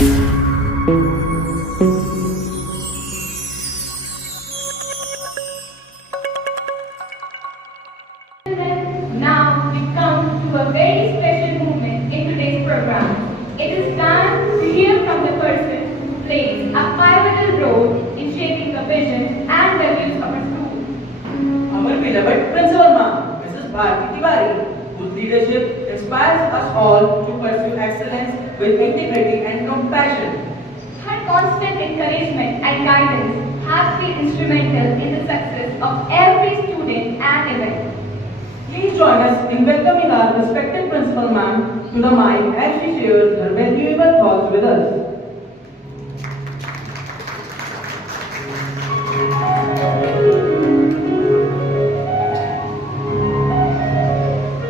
Now we come to a very special moment in today's program. It is time to hear from the person who plays a pivotal role in shaping the vision and values of our school. Our beloved Principal Ma'am, Mrs. Bharti, whose leadership inspires us all to pursue excellence with integrity and compassion. Her constant encouragement and guidance has been instrumental in the success of every student and event. Please join us in welcoming our respected Principal Ma'am to the mic as she shares her valuable thoughts with us.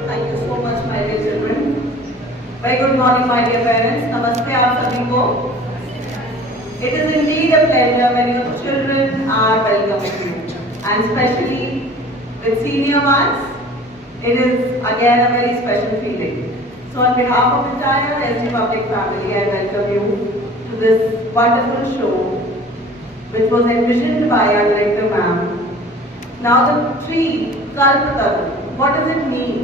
Thank you so much, my dear children. Very good morning, my dear parents. Namaste, aap sabhi ko. It is indeed a pleasure when your children are welcoming you, and especially with senior ones. It is again a very special feeling. So on behalf of the entire S.D.Public family, I welcome you to this wonderful show which was envisioned by our director ma'am. Now the tree, Kalptaru, what does it mean?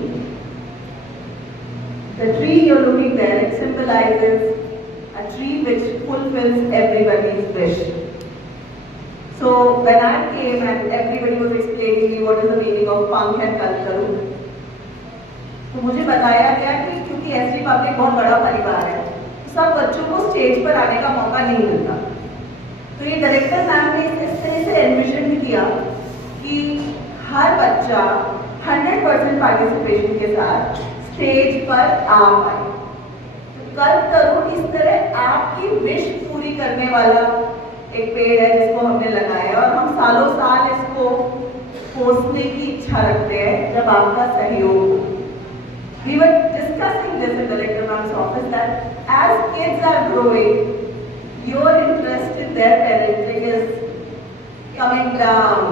The tree you're looking there, it symbolizes a tree which fulfills everybody's wish. So when I came and everybody was explaining me what is the meaning of Punk and Kalptaru, तो मुझे बताया गया कि क्योंकि SD public बहुत बड़ा परिवार है, सब बच्चों को स्टेज पर आने का मौका नहीं मिलता। तो ये डायरेक्टर मैम ने इस तरह से एनविजन किया कि हर बच्चा 100% पार्टिसिपेशन के साथ स्टेज पर आ पाए। तो कल्पतरु इस तरह आपकी विश पूरी करने वाला एक पेड़ है जिसको हमने लगाया और हम सालों साल इसको पोसने की इच्छा रखते हैं जब आपका सहयोग हो। We were discussing this in the director ma'am's office that as kids are growing, your interest in their parenting is coming down.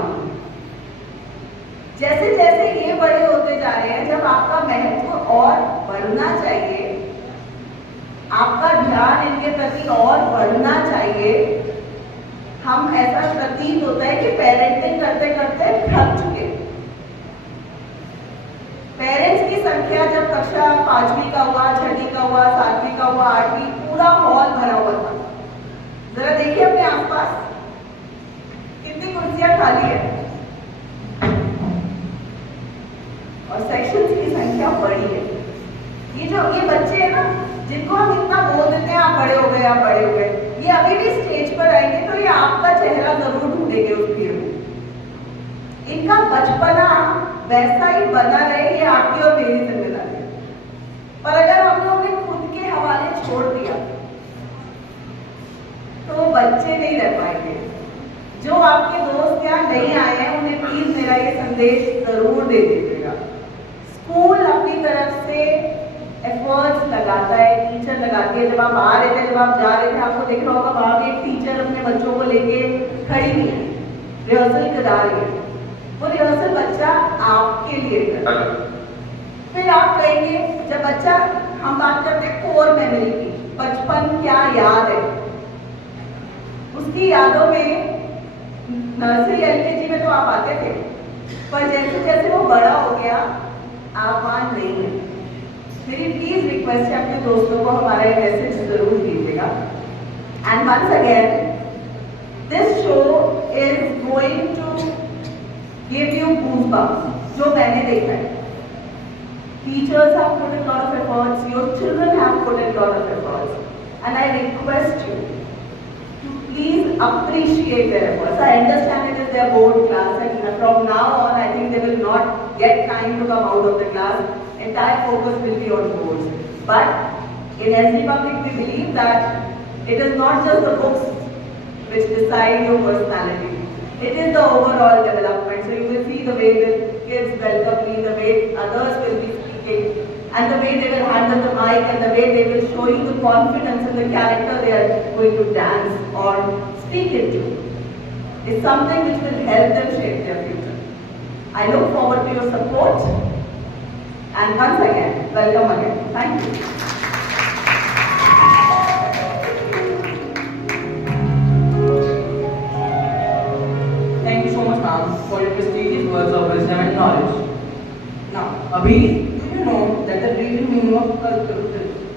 जैसे जैसे ये बड़े होते जा रहे हैं, जब आपका महत्व और बढ़ना चाहिए, आपका ध्यान इनके प्रति और बढ़ना चाहिए, हम ऐसा प्रतीत होता है कि पेरेंटिंग करते करते थक चुके। पेरेंट्स की संख्या जब कक्षा 5वीं का हुआ, 6वीं का हुआ, 7वीं का हुआ, 8वीं, पूरा हॉल भरा हुआ था। जरा देखिए अपने आसपास कितनी कुर्सियां खाली है और सेक्शंस की संख्या बड़ी है। ये बच्चे हैं ना जिनको हम इतना बोल देते हैं आप बड़े हो गए, आप बड़े हो गए, ये अभी भी स्टेज पर आएंगे तो ये आपका चेहरा जरूर ढूंढेंगे उस भीड़ में। इनका बचपना वैसा ही बना रहे, ये आपकी और मेरी जिम्मेदारी है। पर अगर हमने उन्हें खुद के हवाले छोड़ दिया तो बच्चे नहीं रह पाएंगे। जो आपके दोस्त यहाँ नहीं आए हैं उन्हें प्लीज मेरा ये संदेश जरूर दे दीजिएगा। स्कूल अपनी तरफ से एफर्ट्स लगाता है, टीचर लगाती है। जब आप आ रहे थे, जब आप जा रहे थे, आपको देख रहा होगा वहां भी एक टीचर अपने बच्चों को लेके खड़ी हुई है, रिहर्सल करा रही है। वो रिहर्सल बच्चा आपके लिए कर। फिर आप कहेंगे जब बच्चा, हम बात करते हैं कोर मेमोरी की, बचपन क्या याद है, उसकी यादों में नर्सरी एलकेजी में तो आप आते थे, पर जैसे जैसे वो बड़ा हो गया आप वहां नहीं है। मेरी प्लीज रिक्वेस्ट है अपने दोस्तों को हमारा एक मैसेज जरूर दीजिएगा। And once again this show is going to give you goosebumps, जो मैंने देखा है। Teachers have put in lot of efforts, your children have put in lot of efforts, and I request you to please appreciate their efforts. I understand it is their board class, and from now on I think they will not get time to come out of the class. Entire focus will be on boards. But in S.D.Public we believe that it is not just the books which decide your personality. It is the overall development. So you will see the way the kids welcome me, the way others will be speaking, and the way they will handle the mic, and the way they will show you the confidence in the character they are going to dance or speak into. It's something which will help them shape their future. I look forward to your support, and once again, welcome again. Thank you. for your prestigious words of wisdom and knowledge. Now, Abhi, do you know that the real meaning of Kalptaru is?